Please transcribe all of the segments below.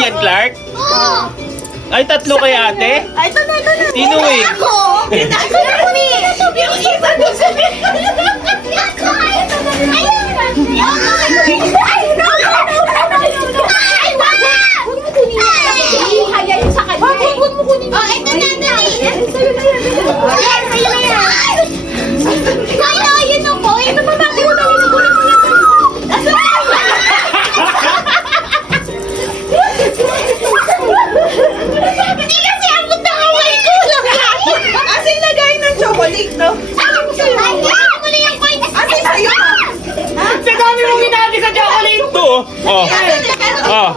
yan, Clark? Oo. Ay, tatlo kay ate? Ay, ito na. Sino eh? Ako. Ito na po ni. Yung isa doon sa Ay, wala! Kaya yung sa kanya. Huwag mo kunin. Oh, ito na, dali. Yes, sa'yo na yan. Kaya, yun ako. Ito pa bakit mo dali na kunin mo yan. Asa na? Hindi kasi abot ng away ko lang. Asin lagay ng chocolate, no? Asin sa'yo ka. Sa dami mong ginati sa chocolate to. Oh. Oh.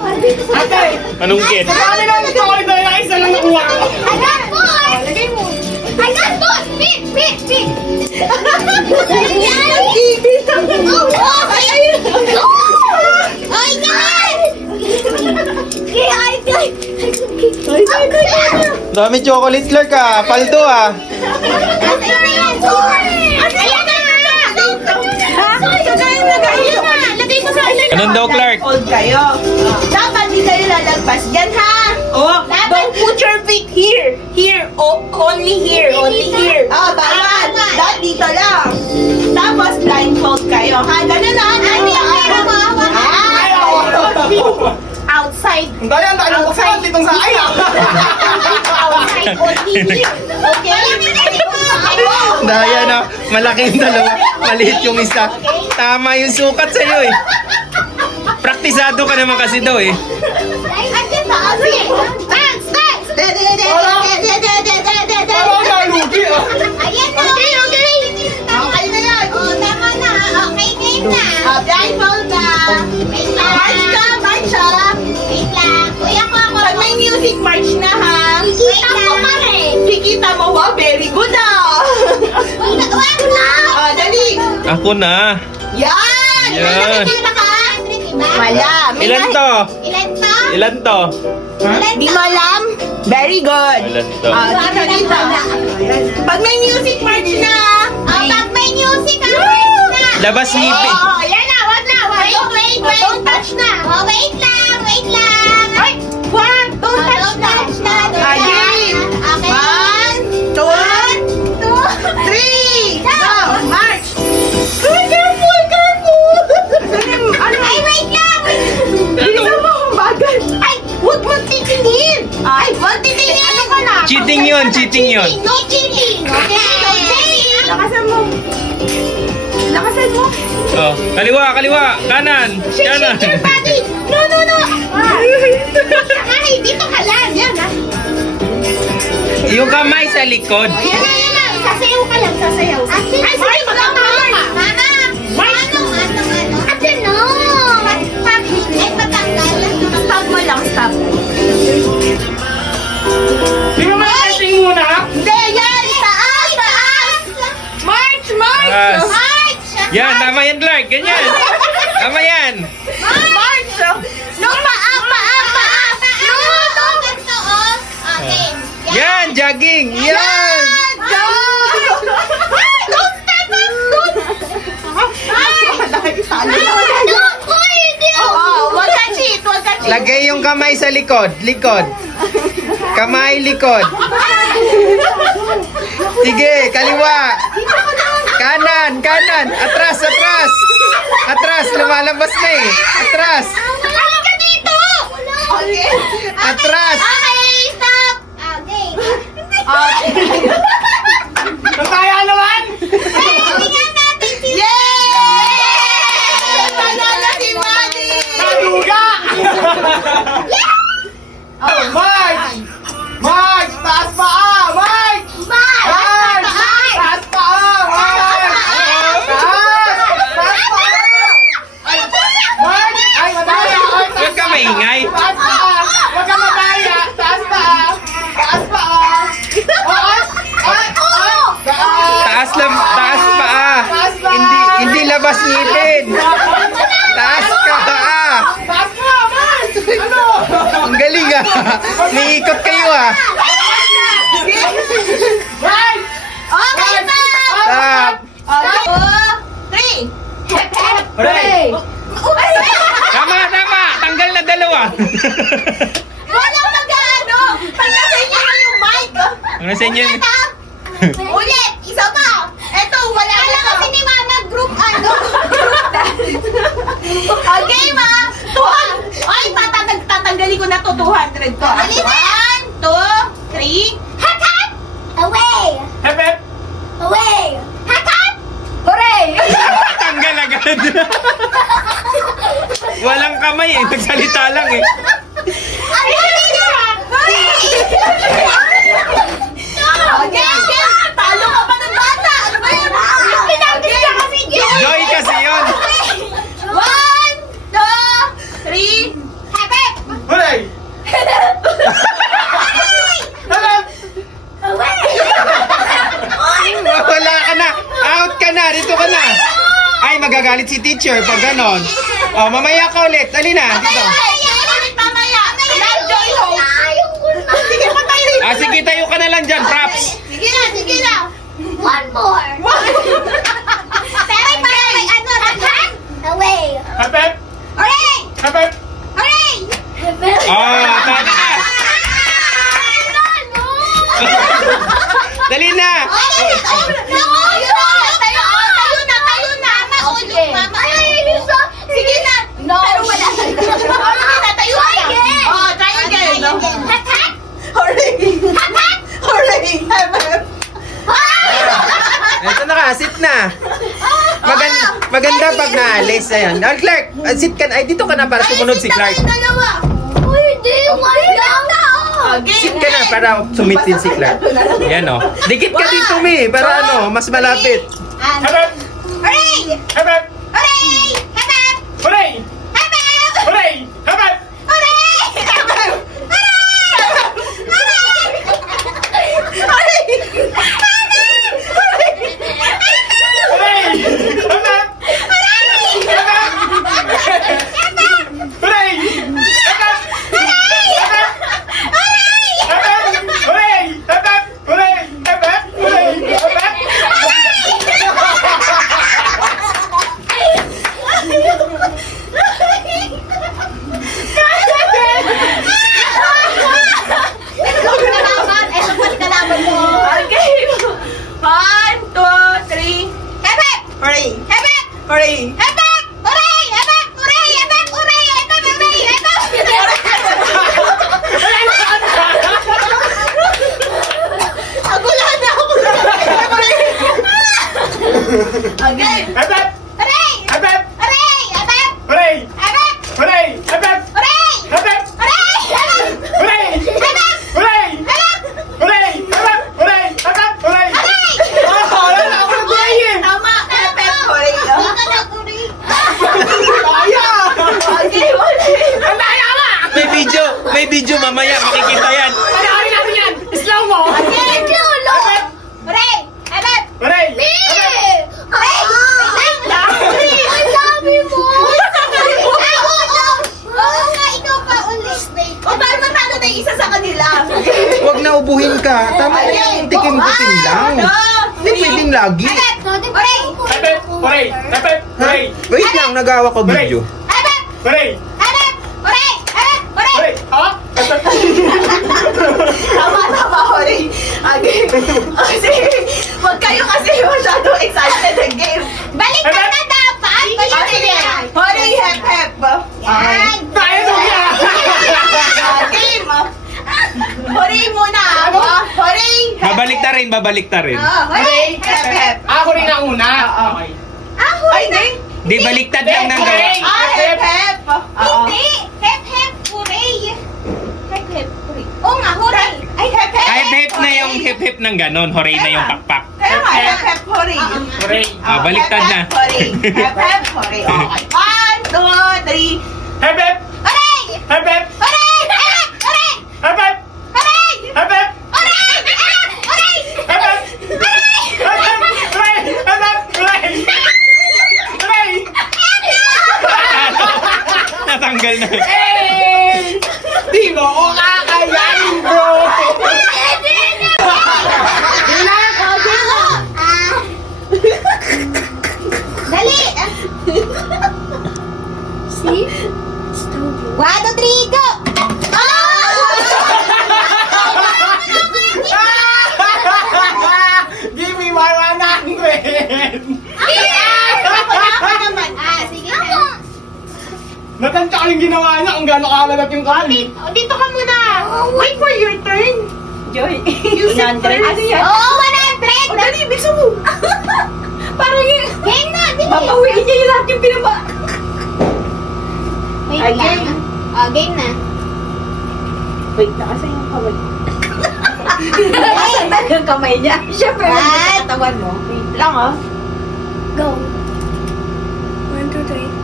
Ate, Anong kit? ano lang yung chocolate na yung isa lang nakuha ko? Lagay mo. Ayan, boss! Pit! Nag-ibig ang Ay, God! Dami chocolate, Clark ah. Paldo ah. Ganun daw, Clark. Old kayo. Dapat di kayo lalagpas dyan, ha? Oh, don't put your feet here. Here. Oh, only here. Only here. Ah, bawal. Dahil dito lang. Tapos blindfold kayo, ha? Ganun na. Outside. Hindi yan, tayo mo sa ditong sa ay Outside. Only here. Okay? Daya na, malaki yung dalawa, maliit yung isa. Tama yung sukat sa'yo eh. Praktisado ka naman kasi daw eh. Parang nalugi ah. Okay na yan. Oh, tama na. Okay, game na. Blindfold na. Wait lang. March ka, march, ha? Wait lang. Kuya ko ako. Pag may music, march na, ha? Kita ko pa rin. Kikita mo, wow, very good, ah! Wag na. Ah, dali! Ako na. Yan! Yan. Nakikita ka? Wala. May Ilan na- to? Ilan to? Ilan to? Di mo alam? Very good. Ilan to? Ah, dito. Pag may music, march na! Oh, pag may music, wait na. Labas ngipin. Oh, yan na, wag na, wag. Wait. Don't touch na. Oh, wait lang. Ay, wag, don't Oh, touch don't na. touch na. Ayun. Okay. 1, 2, 3, go, march! Ay, careful! Ano? Ay, wait lang. Bilisan mo akong bagal. Ay, huwag mo titingin. Ay, huwag titingin. Ano ka na? Cheating yun, cheating yun. No cheating. Okay? No cheating. Lakasan mo. Lakasan mo. Oh, kaliwa, kanan. Kanan. Shake your body. No. Ay, dito ka lang. Yan, ha? Yung kamay sa likod. Yan na. Sasayaw ka lang, sasayaw. Ay, sige, magkakaroon. Mama. Ano? Ate, no. Ay, patanggal. Stop mo lang, stop. Di ba mag-testing muna? Hindi, yan! Taas! March! Taas. March. Yan, tama yan, Clark. Ganyan. Tama yan. March! No, paa! No. Ganito, oh. Okay. Yan, jogging. Yan. Go! Ay, don't step up! Don't! Uy, hindi ako. Oo, wag ka cheat! Wag ka cheat! Lagay yung kamay sa likod. Kamay, likod. Sige, kaliwa. Kanan. Atras. Atras, lumalabas na eh. Atras. Halika dito. Okay. Atras. Okay, stop. Okay. Kaya naman! Ay, tingnan natin si... Yay! Panalo si Manny! Naluga! March! March! Taas paa! March! March! Taas paa! March! Taas! Taas paa! Ay, March! Ay, madaya! Ay, taas Huwag ka maingay. Taas paa! Huwag ka madaya! Taas paa! Taas paa! Ay! Taas paa. Taas paa! Hindi labas ngipin. Taas ka. Taas ka! March! Ano? Ang galing ah. May ikot kayo ah. March! Okay, Stop. 2, 3! Hooray! Tama. Tanggal na dalawa. Walang mag-ano! Pagkasa niya na yung mic! Ang nasa inyo yun. Ulit! Isa pa! Eto, wala na Kasi ni Mama group ano? Okay, ma! Ay, tatanggalin ko na to. 200 to. Dali na. 1, 2, 3. Hat hat! Away! Hep, hep. Away! Hat hat! Hooray! Tanggal agad. Walang kamay eh. Nagsalita lang eh. Ay, dali na! Okay, okay. Talo ka pa ng bata. Ano ba yun? Pinagdis ka kasi dyan! Joy kasi yun. 1, 2, 3. Happy! Hooray! Hep, hep. Away! Wala ka na. Out ka na. Dito ka na. Ay, magagalit si teacher pag ganon. Oh, mamaya ka ulit. Dali na. Dito. Mamaya. Love, joy, hope. Ayoko na! Sige pa tayo rin. Ah, sige, tayo ka na lang dyan, props. Sige na, sige na. One more! Pero para may ano, hat hat! Away! Hep, hep. Hooray! Hep, hep. Hooray! Oh, tama na. Dali na. Sige na. No. Pero wala. Sige na, tayo na. Oh, try again. Hat hat! Hooray! Hooray! Ito na ka, sit na. Maganda pag naalis. Ayan. Ah, Clark, sit ka na. Ay, dito ka na para sumunod si Clark. Dalawa. Uy, di! One lang na! Sit ka na para sumitin si Clark. Yan o. Dikit ka dito, Mi. Para ano, mas malapit. Hep, hep. Hooray! Hep, hep. Hooray! Hat hat! Hooray! Hat hat! Hooray! Hep, hep. Hooray! Hooray! Hep, hep. Hep, hep. Hooray! Hep, hep. Hooray! Hep, hep. Hooray! Hep, hep. Hooray! Hep, hep. Okay. 1, 2, 3. Hooray! Hooray! Wala na ako. Okay. Hep, hep. Hep, hep. Hooray! Hooray! Hep, hep. Hep, hep. Hooray! Hooray! Hooray! Hep, hep. Hooray! Hep, hep. Hooray! Ah, wala na ako ng buhay eh. Tama. Hooray. Kaya! Okay, hooray. Ang daya ka! May video mamaya. Makikita yan. Panoorin natin yan! Slow mo! Hooray. Hooray! O, paano matalo na yung isa sa kanila? Huwag na ubuhin ka. Tama na yung tikim-tikim lang. Hindi pwedeng lagi. Hep, hep. Hooray! Hep, hep. Hooray! Wait lang, nagawa ko video. Hooray! Hooray! Ha? Hep, hep. Tama, hooray. Okay. Kasi, wag kayo kasi masyadong excited sa game. Balik ka na dapat! Ah, sige. Hooray, hep, hep. Yan! Tayo to yan! Game. Hooray muna. Hooray. Babalik ta rin. Hooray, hep, hep. Ako rin ang una. Okay. Ay, hindi. Di baliktad lang ng gawa. Hep, hep. Hindi! Hep hep! Hooray! Hep, hep. Hooray. Oo nga, hooray! Ay, hep, hep. Hip-hip na yung hip-hip ng ganon. Hooray na yung pakpak. Kaya nga, hep, hep, hooray. Hooray! Ah, baliktad na. Hep, hep, hooray. Hep, hep, hooray. Okay. 1, 2, 3. Hep, hep. Hooray! Hep, hep. Hooray! Hep! Hooray! Hep, hep. Hooray! Hep, hep. Hooray! Hooray! Hep, hep. Hep, hep. Hooray! Hep, hep. Hooray! Hooray! Natanggal na. Eh! Di mo ko kakayanin, bro! Dali! See? 1, 2, 3, go! nga kung gaano kakalat yung kanin. Dito ka muna. Wait for your turn. Joy. You said first. Ano yan? Oo, 100! O, dali, bisa mo. Parang yung... Game na, bilis! Papawiin niya yung lahat yung pinaba. Wait Okay. lang. Oh, game na. Wait, nakasan yung kamay. Nakasan yung kamay niya. Siyempre, What? sa katawan mo. Wait lang, oh. Go. 1, 2, 3.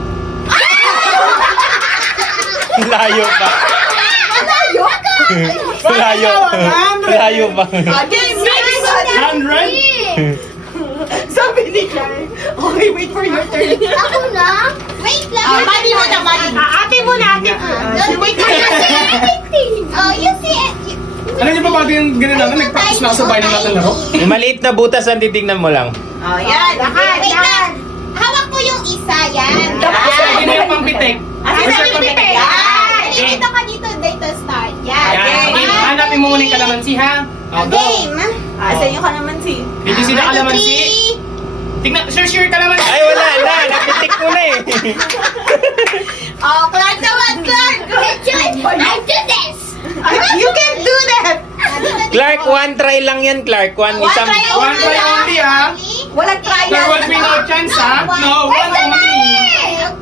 Layo pa. Malayo? Layo. Layo pa. Okay, next! 100? Sabi ni Claire. Okay, wait for your turn. Ako na? Wait lang. Mali mo na, mali. Ate mo na, ate mo. Wait lang. Oh, you see it. Alam niyo ba bago yung ganun natin? Nag-practice na ako sa bahay ng natin laro. Yung maliit na butas ang titignan mo lang. Oh, yan. Wait lang. Hawak ko yung isa, yan. Yan, yun yung pampitik. Asa sa pagpitik? Dito ka dito start. Yan. Yan, okay. Hanapin mo muna yung kalamansi, ha? Oh, go. Game. Asa yung kalamansi? Dito sila kalamansi. Tingnan, sure kalamansi. Ay, wala na. Napitik mo na eh. Oh, Clark naman, Clark! I do this. You can do that! Clark, one try lang yan, Clark. One isang... try. One try only, ha? Walang trial. There will be no chance, ha? No, one only.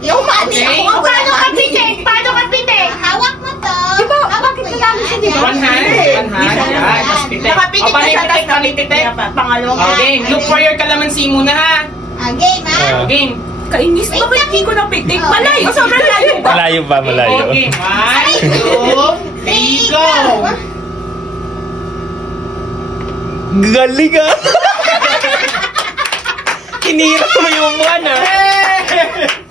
Yung mali. Okay. Ako, paano ka pitik? Paano ka pitik? Hawak mo to. Di ba, Hawak bakit mo madami siya, di ba? One hand. One hand. Yan, tapos pitik. Nakapitik O, na siya. panipitik, panipitik. Pangalawang Okay, look for your kalamansi muna, ha? Game, ha? Ah. Game. Kainis ba? Hindi ko napitik. Malayo, sobrang layo ba? Malayo pa, malayo. Okay, 1, 2, 3, go! Galing ah! Hinirap mo yung upuan ah.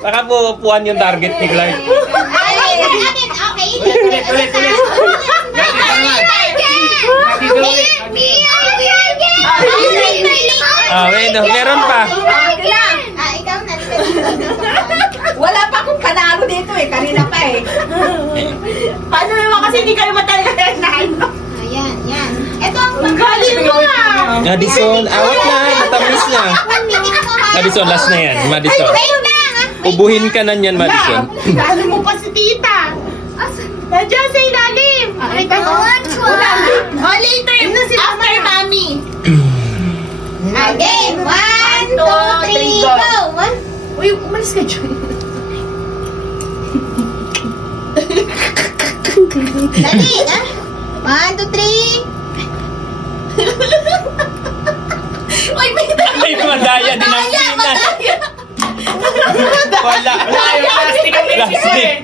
Baka po upuan yung target ni Clark. Ay, akin. Okay. Ulit. Ah, wait, meron pa. Ikaw na. Wala pa akong panalo dito eh. Kanina pa eh. Paano naman kasi hindi kayo matalaga na ano? Yan. Ito ang Galing mo ah! Madison, awat na. Matamis na. 1 minute ko ha. Madison, last na yan. Madison. Wait lang. Ubuhin ka na niyan, Madison. Dalo mo pa si tita. Nandiyan sa ilalim. Oh, later. After mommy. Game. 1, 2, 3, go. go. Uy, umalis ka dyan. Dali, ha? 1, 2, 3. Uy, may Ay, madaya din ang pinas. Wala. Wala, yung plastic ang isip mo eh.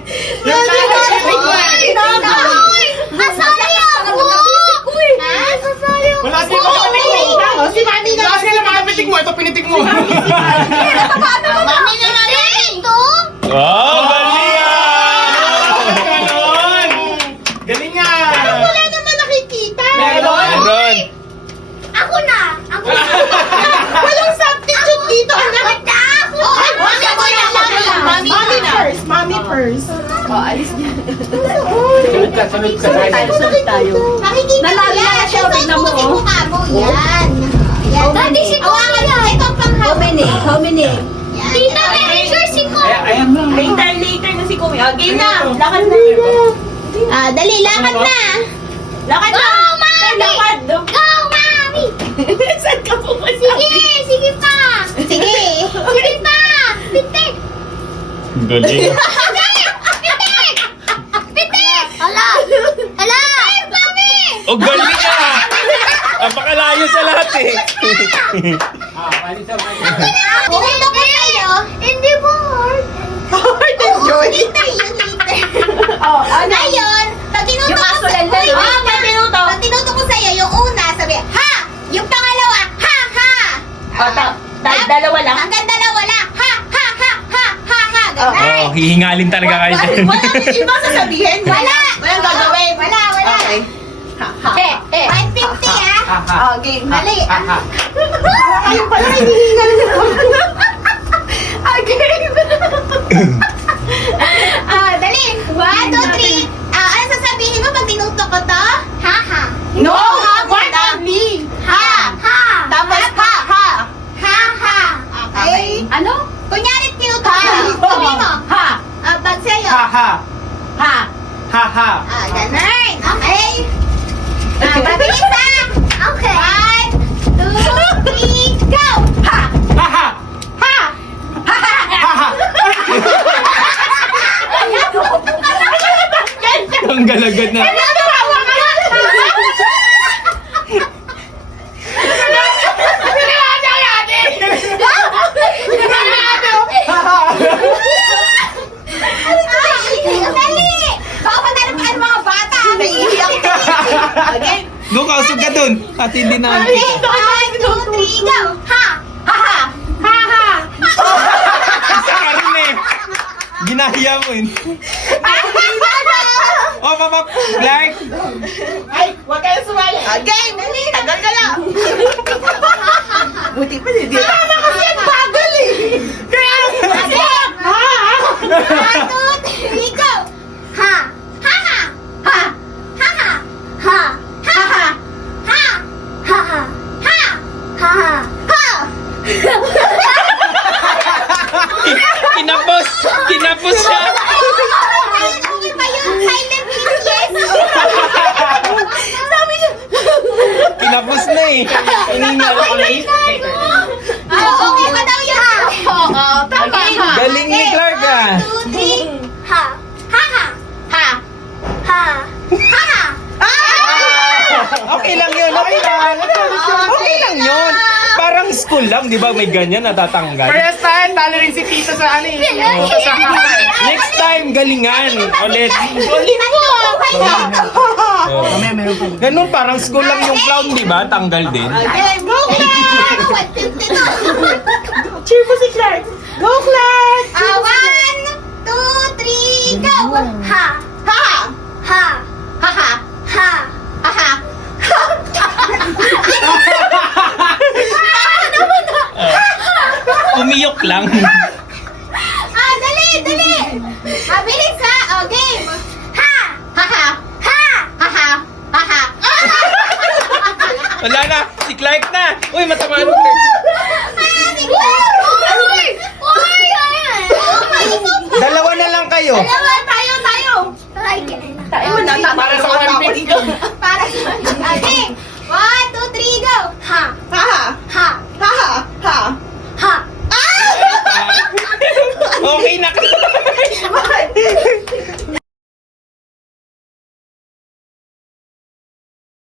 Yung plastic mo eh. Masayang mo! Ha? Masayang Wala siya Si mami na. Wala siya makapitik mo. Ito pinitik mo. Mami na namin! Ito? Oh, galing ah! Ganon. Galing nga. Wala naman nakikita. Meron. Meron. Ako na! Ako na! Walang substitute dito. Anak. Ako! Mami ko na! Mami first. Mami first. Oh, alis niya. Sunod ka. Sunod tayo. Makikita mo Nalala yan. na siya, Ito tignan mo, yung oh. mukha mo. Yan. Yan. Dati si Kuya. Ito ang panghawa. How many? Yan. Tita, may sure si Kuya. Ayan lang. Later na si Kuya. Game na. Lakad na. Dali, lakad na. Lakad na. Go, Mami! Lakad. Go, Mami! Saan ka pupunta? Sige pa. Sige pa. Pitik. Galing. Pitik! Hala! Ay, Mami! Oh, galing ah! Napakalayo sa lahat eh. Tinito ko sa'yo. Hindi mo hard. Hard and joy. Later, Oh, ano? Ngayon, pag tinuto Yung ko aso lang lang. Ah, pag tinuto. Pag tinuto ko sa'yo, yung una, sabi, ha! Yung pangalawa, ha, ha! Dalawa lang. Hanggang dalawa lang, ha, ha, ha, ha, ha, ha. Ganun. Oh, hihingalin talaga kayo dyan. Walang iba sasabihin. Wala. Walang gagawin. Wala. Okay. Ha. 150 ah. Oh, game. Dali. Ayun pala, hinihingal na. Game. Dali. 1, 2, 3. Ano sasabihin mo pag tinuto ko to? Ha, ha. No, one only. Ha, ha. Tapos ha. Ha, ha. Okay. Ano? Kunyari tinuto ko. Sabi mo. Ha. Pag sa'yo. Ha. Ha. Go ka, usog ka dun. At hindi na Okay, kita. 1, 2, 3, go! Ha! Ha ha! Ha ha! Isa ka rin eh. Ginaya mo yun. Oh, Papa Clark. Ay, huwag kayo sumali. Game! Tagal ka lang. Buti pa hindi. Tama kasi ang bagal eh. Kaya, kasi, 1, 2, 3, go! Ha! Ha ha! Ha! Ha ha! Ha! Ha ha! Ha! Ha ha! Ha! Ha ha! Kinapos. Kinapos siya. Okay pa yun? Silent yes! Sabi niya. Kinapos na eh. Iningal ko na eh. Okay pa daw yun? Oo, tama. Galing ni Clark ah. 1, 2, 3. Ha! Ha ha! Ha! Ha! Ha ha! Okay lang yun. Okay lang. Okay lang yun. Parang school lang, di ba? May ganyan natatanggal. First time, talo rin si Tito sa ano eh. Sa Next time, galingan. Ulit. Oh. Ganun, parang school lang yung clown, di ba? Tanggal din. Okay, go Clark! 152. cheer po si Clark. Go, Clark! 1, 2, 3, go! Ha! Ha! Ha! Ha ha! Ha! Ha ha! Umiyok lang. Dali! Dali! Bilis ha! O, game! Ha! Ha ha! Ha! Ha ha! Ha ha! Wala na. Si Clark na. Uy, matamaan mo. Si Clark! Uy! Uy! Dalawa na lang kayo. Dalawa tayo! Tayo! Tayo, Para sa 150.